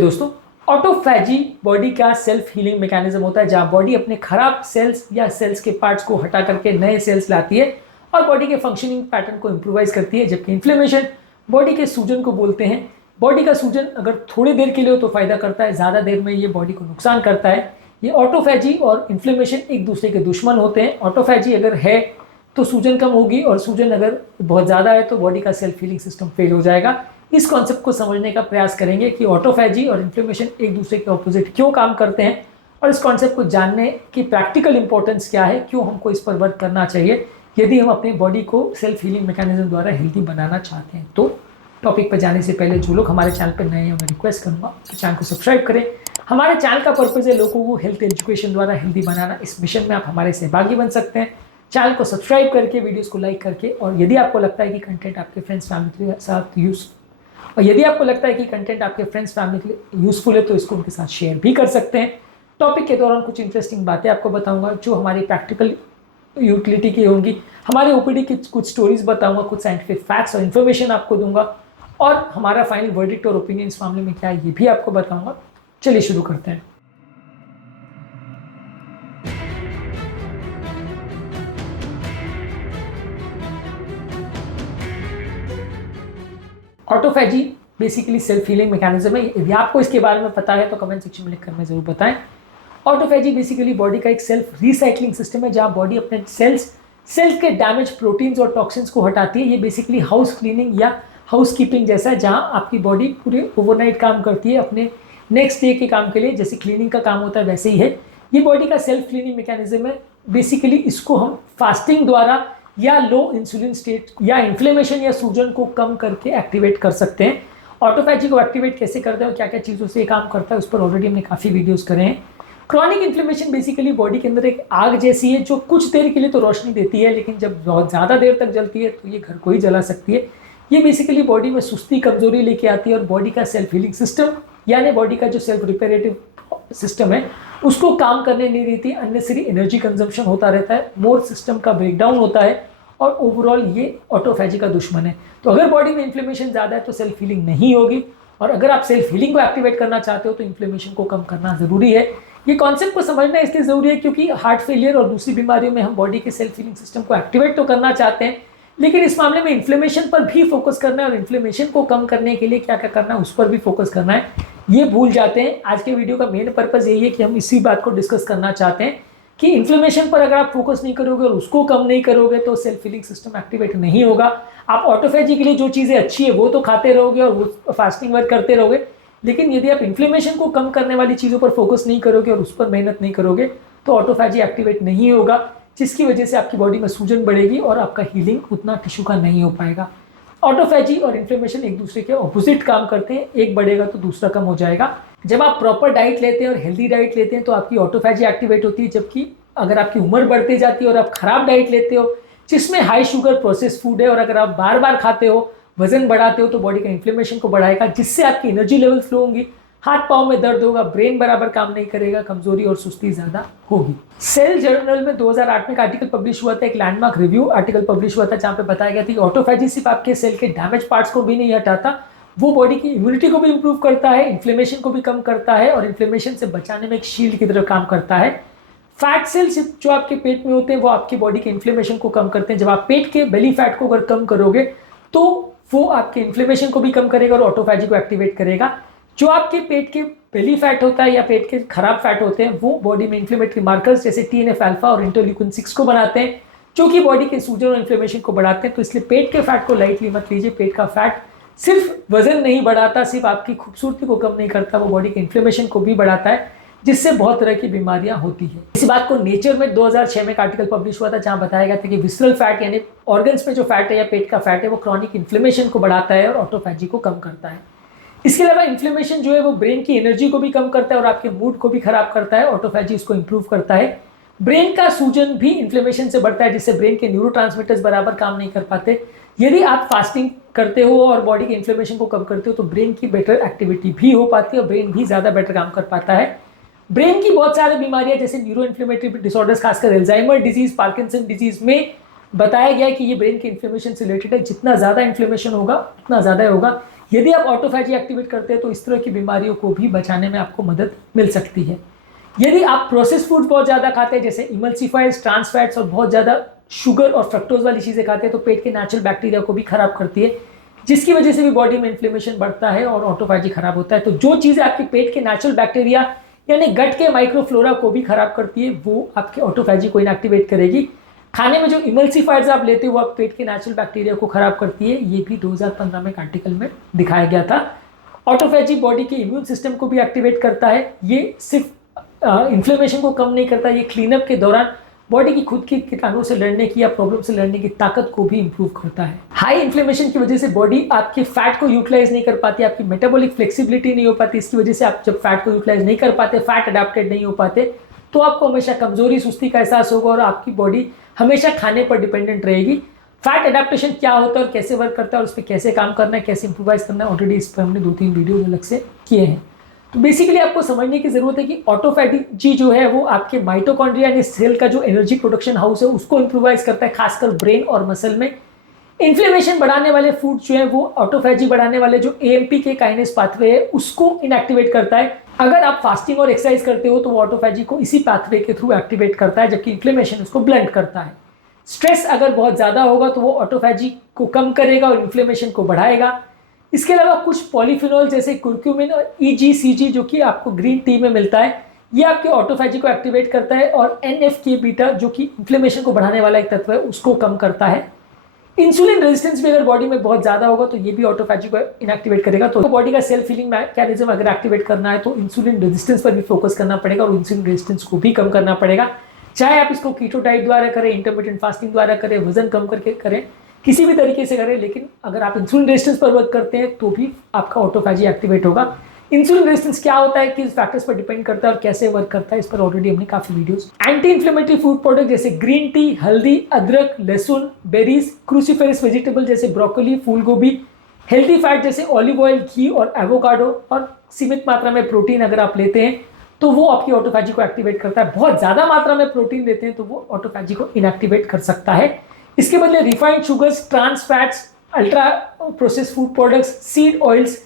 दोस्तों, ऑटोफैजी बॉडी का self healing mechanism होता है जहां बॉडी अपने खराब सेल्स या सेल्स के पार्ट्स को हटा करके नए सेल्स लाती है और बॉडी के फंक्शनिंग पैटर्न को इंप्रूवाइज करती है। जबकि इन्फ्लेमेशन बॉडी के सूजन को बोलते हैं। बॉडी का सूजन अगर थोड़ी देर के लिए हो तो फायदा करता है, ज़्यादा देर में ये बॉडी को नुकसान करता है। ये ऑटोफैजी और इन्फ्लेमेशन एक दूसरे के दुश्मन होते हैं। ऑटोफैजी अगर है तो सूजन कम होगी और सूजन अगर बहुत ज़्यादा है तो बॉडी का सेल्फ हीलिंग सिस्टम फेल हो जाएगा। इस कॉन्सेप्ट को समझने का प्रयास करेंगे कि ऑटोफैजी और इन्फ्लेमेशन एक दूसरे के ऑपोजिट क्यों काम करते हैं और इस कॉन्सेप्ट को जानने की प्रैक्टिकल इंपॉर्टेंस क्या है, क्यों हमको इस पर वर्क करना चाहिए यदि हम अपनी बॉडी को सेल्फ हीलिंग मैकेनिज्म द्वारा हेल्दी बनाना चाहते हैं। तो टॉपिक पर जाने से पहले जो लोग हमारे चैनल पर नए हैं मैं रिक्वेस्ट करूँगा कि चैनल को सब्सक्राइब करें। हमारे चैनल का पर्पज़ है लोगों को हेल्थ एजुकेशन द्वारा हेल्दी बनाना। इस मिशन में आप हमारे सहभागी बन सकते हैं चैनल को सब्सक्राइब करके, वीडियोस को लाइक करके। और यदि आपको लगता है कि कंटेंट आपके फ्रेंड्स फैमिली के साथ फैमिली के लिए यूजफुल है तो इसको उनके साथ शेयर भी कर सकते हैं। टॉपिक के दौरान कुछ इंटरेस्टिंग बातें आपको बताऊंगा जो हमारी प्रैक्टिकल यूटिलिटी की होंगी। हमारे ओपीडी की कुछ स्टोरीज बताऊंगा, कुछ साइंटिफिक फैक्ट्स और इन्फॉर्मेशन आपको दूंगा और हमारा फाइनल वर्डिक्ट और ओपिनियन इस मामले में क्या है ये भी आपको बताऊंगा। चलिए शुरू करते हैं। ऑटोफैजी बेसिकली सेल्फ हीलिंग मैकेनिज्म है। यदि आपको इसके बारे में पता है तो कमेंट सेक्शन में लिखकर हमें जरूर बताएं। ऑटोफैजी बेसिकली बॉडी का एक सेल्फ रिसाइकलिंग सिस्टम है जहां बॉडी अपने सेल्स के डैमेज प्रोटीन्स और टॉक्सिन्स को हटाती है। ये बेसिकली हाउस क्लीनिंग या हाउस कीपिंग जैसा है जहां आपकी बॉडी पूरे ओवरनाइट काम करती है अपने नेक्स्ट डे के काम के लिए। जैसे क्लीनिंग का काम होता है वैसे ही है ये बॉडी का सेल्फ क्लीनिंग मैकेनिज्म है। बेसिकली इसको हम फास्टिंग द्वारा या लो इंसुलिन स्टेट या इन्फ्लेमेशन या सूजन को कम करके एक्टिवेट कर सकते हैं। ऑटोफैजी को एक्टिवेट कैसे करते हैं और क्या क्या चीज़ों से ये काम करता है उस पर ऑलरेडी हमने काफ़ी वीडियोस करे हैं। क्रॉनिक इन्फ्लेमेशन बेसिकली बॉडी के अंदर एक आग जैसी है जो कुछ देर के लिए तो रोशनी देती है लेकिन जब बहुत ज़्यादा देर तक जलती है तो ये घर को ही जला सकती है। ये बेसिकली बॉडी में सुस्ती कमजोरी लेके आती है और बॉडी का सेल्फ हीलिंग सिस्टम यानी बॉडी का जो सेल्फ रिपेरेटिव सिस्टम है उसको काम करने नहीं देती। अननेसेसरी एनर्जी कंजम्पशन होता रहता है, मोर सिस्टम का ब्रेकडाउन होता है और ओवरऑल ये ऑटोफैजी का दुश्मन है। तो अगर बॉडी में इन्फ्लेमेशन ज़्यादा है तो सेल्फ हीलिंग नहीं होगी और अगर आप सेल्फ हीलिंग को एक्टिवेट करना चाहते हो तो इन्फ्लेमेशन को कम करना ज़रूरी है। ये कॉन्सेप्ट को समझना इसलिए ज़रूरी है क्योंकि हार्ट फेलियर और दूसरी बीमारियों में हम बॉडी के सेल्फ हीलिंग सिस्टम को एक्टिवेट तो करना चाहते हैं लेकिन इस मामले में इन्फ्लेमेशन पर भी फोकस करना है और इन्फ्लेमेशन को कम करने के लिए क्या क्या करना है उस पर भी फोकस करना है, ये भूल जाते हैं। आज के वीडियो का मेन पर्पज़ यही है कि हम इसी बात को डिस्कस करना चाहते हैं कि इन्फ्लेमेशन पर अगर आप फोकस नहीं करोगे और उसको कम नहीं करोगे तो सेल्फ हीलिंग सिस्टम एक्टिवेट नहीं होगा। आप ऑटोफैजी के लिए जो चीज़ें अच्छी है वो तो खाते रहोगे और वो फास्टिंग वर्क करते रहोगे लेकिन यदि आप इन्फ्लेमेशन को कम करने वाली चीज़ों पर फोकस नहीं करोगे और उस पर मेहनत नहीं करोगे तो ऑटोफैजी एक्टिवेट नहीं होगा जिसकी वजह से आपकी बॉडी में सूजन बढ़ेगी और आपका हीलिंग उतना टिश्यू का नहीं हो पाएगा। ऑटोफैजी और इन्फ्लेमेशन एक दूसरे के ऑपोजिट काम करते हैं, एक बढ़ेगा तो दूसरा कम हो जाएगा। जब आप प्रॉपर डाइट लेते हैं और हेल्दी डाइट लेते हैं तो आपकी ऑटोफैजी एक्टिवेट होती है, जबकि अगर आपकी उम्र बढ़ती जाती है और आप खराब डाइट लेते हो जिसमें हाई शुगर प्रोसेस फूड है और अगर आप बार बार खाते हो, वजन बढ़ाते हो तो बॉडी का इन्फ्लेमेशन को बढ़ाएगा जिससे आपकी एनर्जी लेवल स्लो होंगी, हाथ पाँव में दर्द होगा, ब्रेन बराबर काम नहीं करेगा, कमजोरी और सुस्ती ज़्यादा होगी। सेल जर्नल में 2008 में एक आर्टिकल पब्लिश हुआ था, एक लैंडमार्क रिव्यू आर्टिकल पब्लिश हुआ था जहाँ पे बताया गया था कि ऑटोफैजी सिर्फ आपके सेल के डैमेज पार्ट्स को भी नहीं हटाता, वो बॉडी की इम्यूनिटी को भी इंप्रूव करता है, इन्फ्लेमेशन को भी कम करता है और इन्फ्लेमेशन से बचाने में एक शील्ड की तरह काम करता है। फैट सेल्स जो आपके पेट में होते हैं वो आपकी बॉडी के इन्फ्लेमेशन को कम करते हैं। जब आप पेट के बेली फैट को अगर कम करोगे तो वो आपके इन्फ्लेमेशन को भी कम करेगा और ऑटोफैजी को एक्टिवेट करेगा। जो आपके पेट के बेली फैट होता है या पेट के खराब फैट होते हैं वो बॉडी में इन्फ्लेमेटरी मार्कर्स जैसे TNF अल्फा और इंटरल्यूकिन 6 को बनाते हैं जो कि बॉडी के सूजन और इन्फ्लेमेशन को बढ़ाते हैं। तो इसलिए पेट के फैट को लाइटली मत लीजिए। पेट का फैट सिर्फ वजन नहीं बढ़ाता, सिर्फ आपकी खूबसूरती को कम नहीं करता, वो बॉडी के इन्फ्लेमेशन को भी बढ़ाता है जिससे बहुत तरह की बीमारियां होती है। इसी बात को नेचर में 2006 में एक आर्टिकल पब्लिश हुआ था जहां बताया गया था कि विसरल फैट यानी ऑर्गन्स में जो फैट है या पेट का फैट है वो क्रॉनिक इन्फ्लेमेशन को बढ़ाता है और ऑटोफैजी को कम करता है। इसके अलावा इन्फ्लेमेशन जो है वो ब्रेन की एनर्जी को भी कम करता है और आपके मूड को भी खराब करता है। ऑटोफैजी इसको इंप्रूव करता है। ब्रेन का सूजन भी इन्फ्लेमेशन से बढ़ता है जिससे ब्रेन के न्यूरोट्रांसमीटर्स बराबर काम नहीं कर पाते। यदि आप फास्टिंग करते हो और बॉडी के इन्फ्लेमेशन को कम करते हो तो ब्रेन की बेटर एक्टिविटी भी हो पाती है और ब्रेन भी ज़्यादा बेटर काम कर पाता है। ब्रेन की बहुत सारी बीमारियां जैसे न्यूरो इन्फ्लेमेटरी डिसऑर्डर्स, खासकर अल्जाइमर डिजीज, पार्किंसन डिजीज में बताया गया है कि ये ब्रेन के इन्फ्लेमेशन से रिलेटेड है। जितना ज़्यादा इन्फ्लेमेशन होगा उतना ज़्यादा होगा। यदि आप ऑटोफैजी एक्टिवेट करते हैं तो इस तरह की बीमारियों को भी बचाने में आपको मदद मिल सकती है। यदि आप प्रोसेस फूड बहुत ज़्यादा खाते हैं, जैसे इमल्सिफायर्स, ट्रांस फैट्स और बहुत ज़्यादा शुगर और फ्रक्टोज वाली चीज़ें खाते हैं, तो पेट के नेचुरल बैक्टीरिया को भी खराब करती है, जिसकी वजह से भी बॉडी में इन्फ्लेमेशन बढ़ता है और ऑटोफैजी खराब होता है। तो जो चीज़ें आपके पेट के नेचुरल बैक्टीरिया यानी गट के माइक्रोफ्लोरा को भी खराब करती है, वो आपके ऑटोफैजी को इनएक्टिवेट करेगी। खाने में जो इमल्सिफायर्स आप लेते हो वो आप पेट के नेचुरल बैक्टीरिया को खराब करती है। ये भी 2015 में एक आर्टिकल में दिखाया गया था। ऑटोफैजी बॉडी के इम्यून सिस्टम को भी एक्टिवेट करता है। ये सिर्फ इन्फ्लेमेशन को कम नहीं करता, ये क्लीनअप के दौरान बॉडी की खुद की कीटाणुओं से लड़ने की या प्रॉब्लम से लड़ने की ताकत को भी इंप्रूव करता है। हाई इन्फ्लेमेशन की वजह से बॉडी आपके फैट को यूटिलाइज नहीं कर पाती, आपकी मेटाबॉलिक फ्लेक्सिबिलिटी नहीं हो पाती। इसकी वजह से आप जब फैट को यूटिलाइज नहीं कर पाते, फैट अडेप्टेड नहीं हो पाते, तो आपको हमेशा कमजोरी, सुस्ती का एहसास होगा और आपकी बॉडी हमेशा खाने पर डिपेंडेंट रहेगी। फैट अडेप्टेशन क्या होता है और कैसे वर्क करता है और उस पर कैसे काम करना है, कैसे इंप्रूवाइज करना है, ऑलरेडी इस पर हमने 2-3 वीडियो अलग से किए हैं। तो बेसिकली आपको समझने की जरूरत है कि ऑटोफैजी जो है वो आपके माइटोकॉन्ड्रिया यानी सेल का जो एनर्जी प्रोडक्शन हाउस है उसको इंप्रूवाइज करता है, खासकर ब्रेन और मसल में। इन्फ्लेमेशन बढ़ाने वाले फूड जो है वो ऑटोफैजी बढ़ाने वाले जो एएमपी के काइनेस पाथवे है उसको इनएक्टिवेट करता है। अगर आप फास्टिंग और एक्सरसाइज करते हो तो वो ऑटोफैजी को इसी पाथवे के थ्रू एक्टिवेट करता है, जबकि इन्फ्लेमेशन उसको ब्लंट करता है। स्ट्रेस अगर बहुत ज़्यादा होगा तो वो ऑटोफैजी को कम करेगा और इन्फ्लेमेशन को बढ़ाएगा। इसके अलावा कुछ पॉलीफिनॉल जैसे कुर्क्यूमिन और ईजीसीजी जो कि आपको ग्रीन टी में मिलता है, ये आपके ऑटोफैजी को एक्टिवेट करता है और एनएफके बीटा जो कि इन्फ्लेमेशन को बढ़ाने वाला एक तत्व है उसको कम करता है। इंसुलिन रेजिस्टेंस भी अगर बॉडी में बहुत ज़्यादा होगा तो ये भी ऑटोफैजी को इनएक्टिवेट करेगा। तो बॉडी का सेल्फ हीलिंग मैकेनिज्म अगर एक्टिवेट करना है तो इंसुलिन रेजिस्टेंस पर भी फोकस करना पड़ेगा और इंसुलिन रेजिस्टेंस को भी कम करना पड़ेगा। चाहे आप इसको कीटो डाइट द्वारा करें, इंटरमिटेंट फास्टिंग द्वारा करें, वजन कम करके करें, किसी भी तरीके से करें, लेकिन अगर आप इंसुलिन रेजिस्टेंस पर वर्क करते हैं तो भी आपका ऑटोफैजी एक्टिवेट होगा। इंसुलिन रेजिस्टेंस क्या होता है, किस फैक्टर्स पर डिपेंड करता है और कैसे वर्क करता है, इस पर ऑलरेडी हमने काफी videos. Anti inflammatory food product जैसे ग्रीन टी, हल्दी, अदरक, लहसुन, बेरीज, क्रूसीफेरस वेजिटेबल जैसे ब्रोकली, फूल गोभी, हेल्दी फैट जैसे ऑलिव ऑयल, घी और एवोकाडो और सीमित मात्रा में प्रोटीन अगर आप लेते हैं तो वो आपकी ऑटोफैजी को एक्टिवेट करता है। बहुत ज्यादा मात्रा में प्रोटीन लेते हैं तो वो ऑटोफैजी को इनएक्टिवेट कर सकता है। इसके बदले refined sugars, trans fats, ultra process food products, seed oils,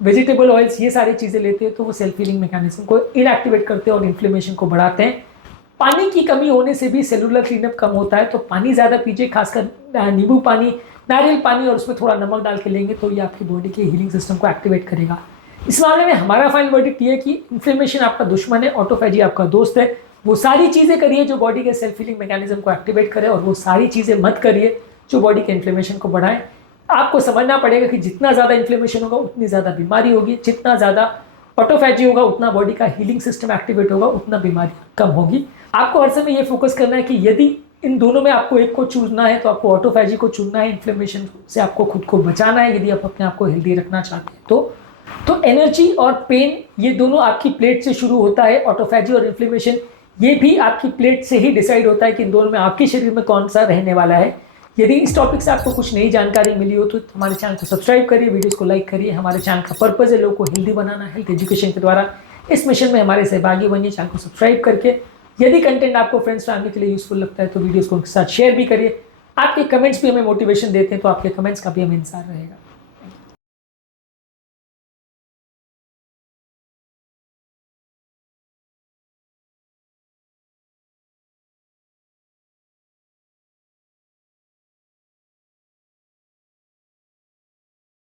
vegetable oils, ये सारी चीज़ें लेते हैं तो वो सेल्फ हीलिंग मैकेनिज्म को इनएक्टिवेट करते हैं और इन्फ्लेमेशन को बढ़ाते हैं। पानी की कमी होने से भी सेलुलर क्लीनअप कम होता है, तो पानी ज़्यादा पीजिए, खासकर नींबू पानी, नारियल पानी और उसमें थोड़ा नमक डाल के लेंगे तो ये आपकी बॉडी के हीलिंग सिस्टम को एक्टिवेट करेगा। इस मामले में हमारा फाइनल वर्डिक्ट ये है कि इन्फ्लेमेशन आपका दुश्मन है, ऑटोफैजी आपका दोस्त है। वो सारी चीज़ें करिए जो बॉडी के सेल्फ हीलिंग मैकेनिज्म को एक्टिवेट करे और वो सारी चीज़ें मत करिए जो बॉडी के इन्फ्लेमेशन को बढ़ाएं। आपको समझना पड़ेगा कि जितना ज़्यादा इन्फ्लेमेशन होगा उतनी ज़्यादा बीमारी होगी, जितना ज़्यादा ऑटोफैजी होगा उतना बॉडी का हीलिंग सिस्टम एक्टिवेट होगा, उतना बीमारी कम होगी। आपको हर समय ये फोकस करना है कि यदि इन दोनों में आपको एक को चुनना है तो आपको ऑटोफैजी को चुनना है। इन्फ्लेमेशन से आपको खुद को बचाना है यदि आप अपने आप को हेल्दी रखना चाहते हैं तो एनर्जी और पेन ये दोनों आपकी प्लेट से शुरू होता है। ऑटोफैजी और इन्फ्लेमेशन ये भी आपकी प्लेट से ही डिसाइड होता है कि इन दोनों में आपके शरीर में कौन सा रहने वाला है। यदि इस टॉपिक से आपको कुछ नई जानकारी मिली हो तो हमारे चैनल को सब्सक्राइब करिए, वीडियोस को लाइक करिए। हमारे चैनल का पर्पज़ है लोगों को हेल्दी बनाना, हेल्थ एजुकेशन के द्वारा। इस मिशन में हमारे सहभागी बनिए चैनल को सब्सक्राइब करके। यदि कंटेंट आपको फ्रेंड्स फैमिली के लिए यूजफुल लगता है तो वीडियोस को उनके साथ शेयर भी करिए। आपके कमेंट्स भी हमें मोटिवेशन देते हैं, तो आपके कमेंट्स का भी हमें इंतजार रहेगा।